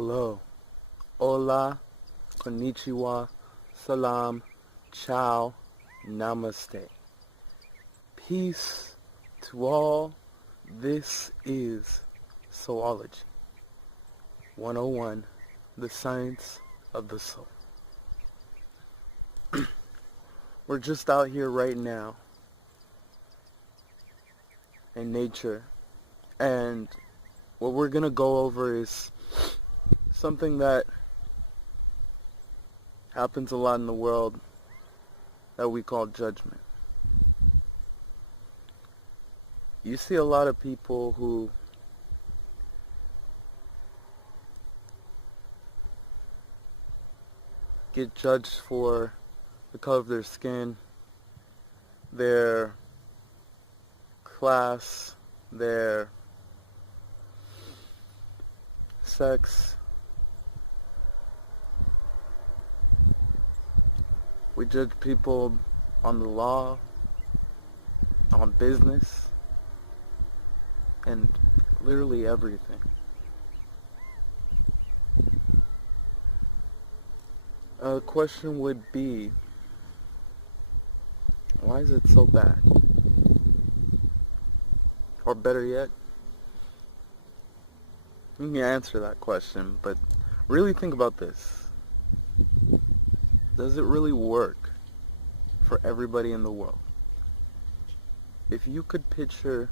Hello. Hola. Konnichiwa. Salaam. Ciao. Namaste. Peace to all. This is Soulology 101, the science of the soul. We're just out here right now in nature, and what we're going to go over is something that happens a lot in the world that we call judgment. You see a lot of people who get judged for the color of their skin, their class, their sex. We judge people on the law, on business, and literally everything. A question would be, why is it so bad? Or better yet, you can answer that question, but really think about this. Does it really work for everybody in the world? If you could picture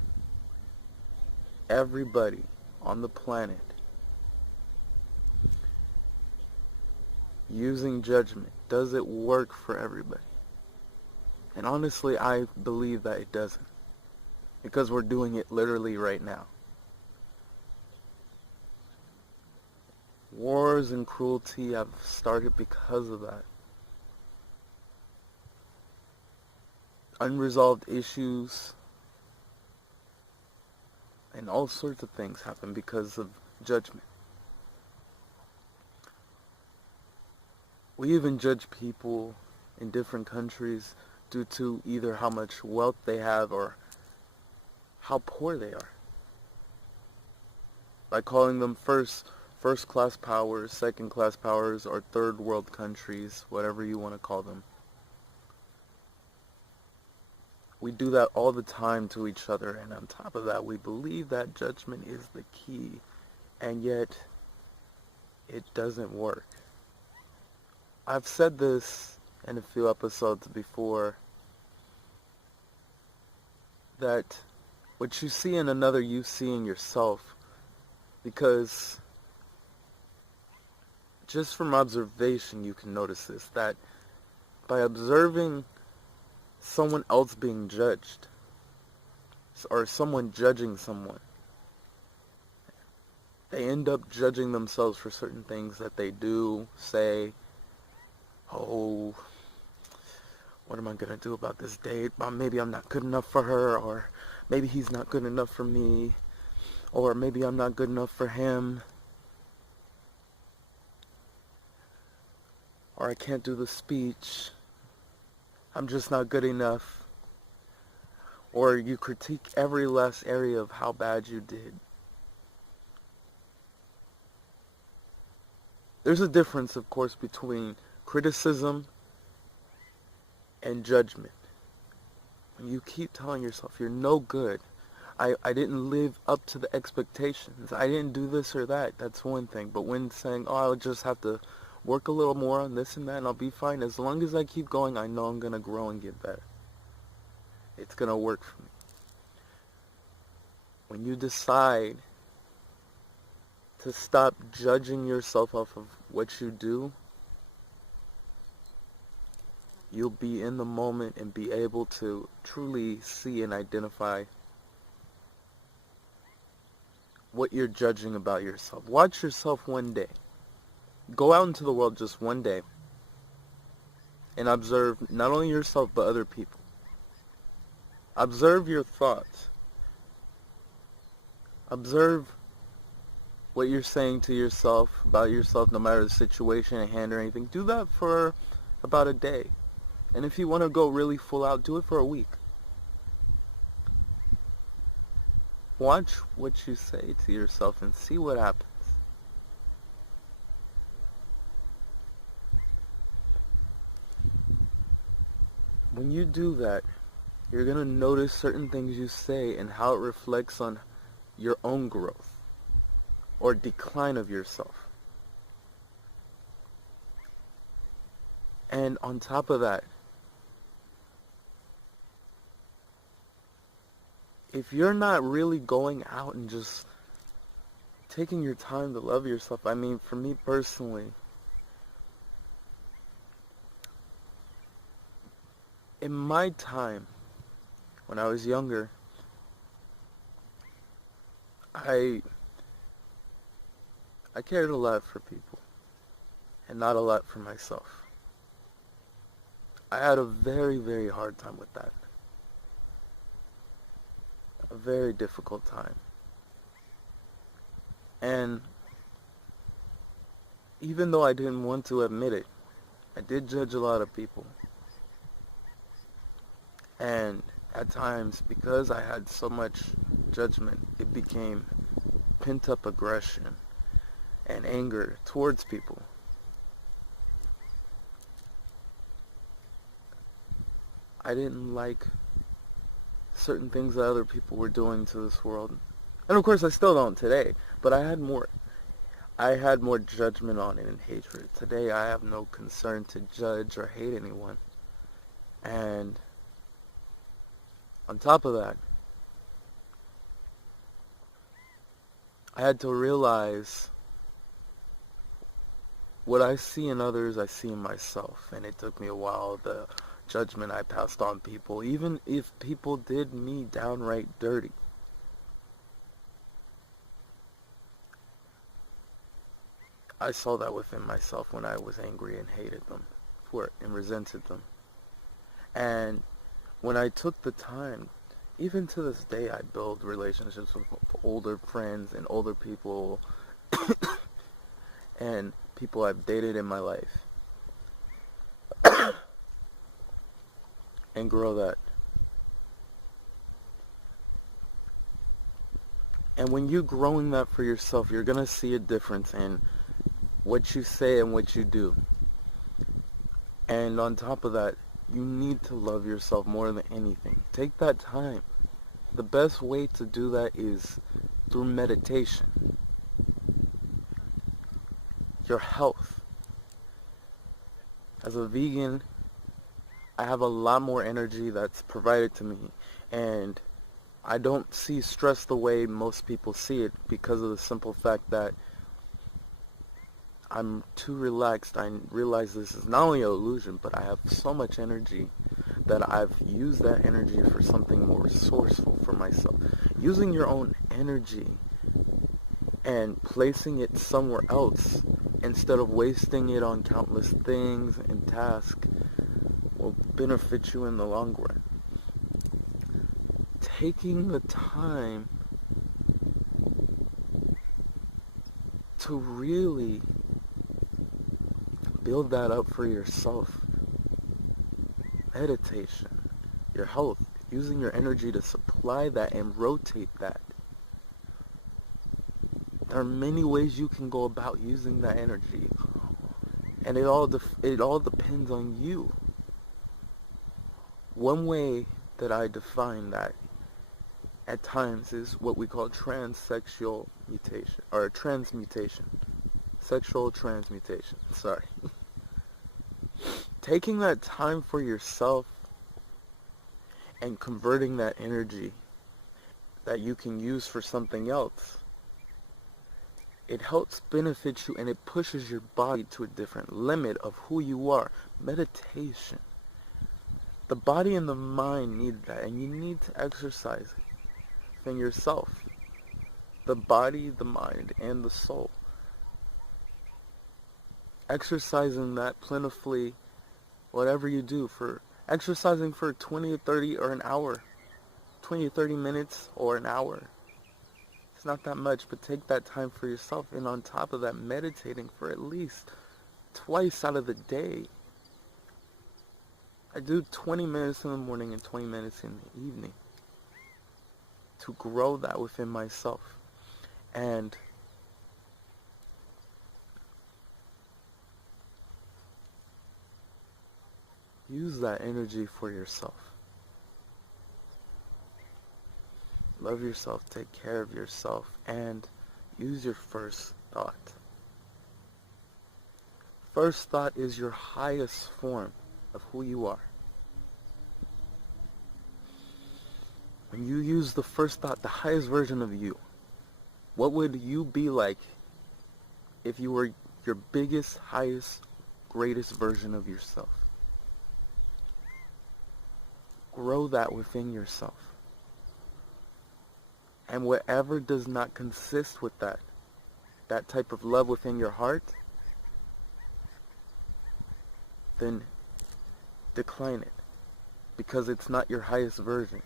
everybody on the planet using judgment, does it work for everybody? And honestly, I believe that it doesn't, because we're doing it literally right now. Wars and cruelty have started because of that. Unresolved issues and all sorts of things happen because of judgment. We even judge people in different countries due to either how much wealth they have or how poor they are, by calling them first class powers, second class powers, or third world countries, whatever you want to call them. We do that all the time to each other, and on top of that, we believe that judgment is the key, and yet it doesn't work. I've said this in a few episodes before, that what you see in another, you see in yourself, because just from observation you can notice this, that by observing someone else being judged, or someone judging someone, they end up judging themselves for certain things that they do, say. Oh, what am I going to do about this date? Maybe I'm not good enough for her, or maybe he's not good enough for me, or maybe I'm not good enough for him, or I can't do the speech, I'm just not good enough. Or you critique every last area of how bad you did. There's a difference, of course, between criticism and judgment. When you keep telling yourself you're no good, I didn't live up to the expectations, I didn't do this or that, that's one thing. But when saying, oh, I'll just have to work a little more on this and that and I'll be fine, as long as I keep going, I know I'm going to grow and get better. It's going to work for me. When you decide to stop judging yourself off of what you do, you'll be in the moment and be able to truly see and identify what you're judging about yourself. Watch yourself one day. Go out into the world just one day and observe not only yourself but other people. Observe your thoughts. Observe what you're saying to yourself, about yourself, no matter the situation at hand or anything. Do that for about a day. And if you want to go really full out, do it for a week. Watch what you say to yourself and see what happens. when you do that, you're going to notice certain things you say and how it reflects on your own growth or decline of yourself. And on top of that, if you're not really going out and just taking your time to love yourself, I mean, for me personally, in my time, when I was younger, I cared a lot for people and not a lot for myself. I had a very, very hard time with that. A very difficult time. And even though I didn't want to admit it, I did judge a lot of people. And at times, because I had so much judgment, it became pent-up aggression and anger towards people. I didn't like certain things that other people were doing to this world. And of course I still don't today, but I had more judgment on it and hatred. Today I have no concern to judge or hate anyone. And on top of that, I had to realize what I see in others, I see in myself. And it took me a while, the judgment I passed on people, even if people did me downright dirty. I saw that within myself when I was angry and hated them for it and resented them. And when I took the time, even to this day, I build relationships with older friends and older people and people I've dated in my life. And grow that. And when you're growing that for yourself, you're going to see a difference in what you say and what you do. And on top of that, you need to love yourself more than anything. Take that time. The best way to do that is through meditation. Your health. As a vegan, I have a lot more energy that's provided to me, and I don't see stress the way most people see it because of the simple fact that I'm too relaxed. I realize this is not only an illusion, but I have so much energy that I've used that energy for something more resourceful for myself. Using your own energy and placing it somewhere else instead of wasting it on countless things and tasks will benefit you in the long run. Taking the time to really build that up for yourself. Meditation, your health, using your energy to supply that and rotate that. There are many ways you can go about using that energy, and it all depends on you. One way that I define that at times is what we call transsexual mutation, or transmutation. Sexual transmutation, sorry. Taking that time for yourself and converting that energy that you can use for something else, it helps benefit you and it pushes your body to a different limit of who you are. Meditation. The body and the mind need that, and you need to exercise it within yourself. The body, the mind, and the soul. Exercising that plentifully, whatever you do, for exercising for 20 or 30 or an hour, 20 or 30 minutes or an hour. It's not that much, but take that time for yourself, and on top of that, meditating for at least twice out of the day. I do 20 minutes in the morning and 20 minutes in the evening to grow that within myself. And use that energy for yourself. Love yourself, take care of yourself, and use your first thought. First thought is your highest form of who you are. When you use the first thought, the highest version of you, what would you be like if you were your biggest, highest, greatest version of yourself? Grow that within yourself. And whatever does not consist with that type of love within your heart, then decline it, because it's not your highest version.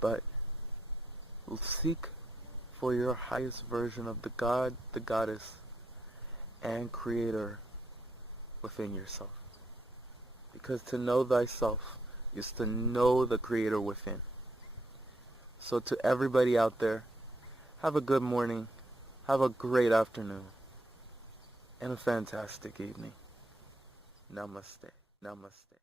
But seek for your highest version of the God, the goddess, and creator within yourself. Because to know thyself is to know the creator within. So to everybody out there, have a good morning, have a great afternoon, and a fantastic evening. Namaste. Namaste.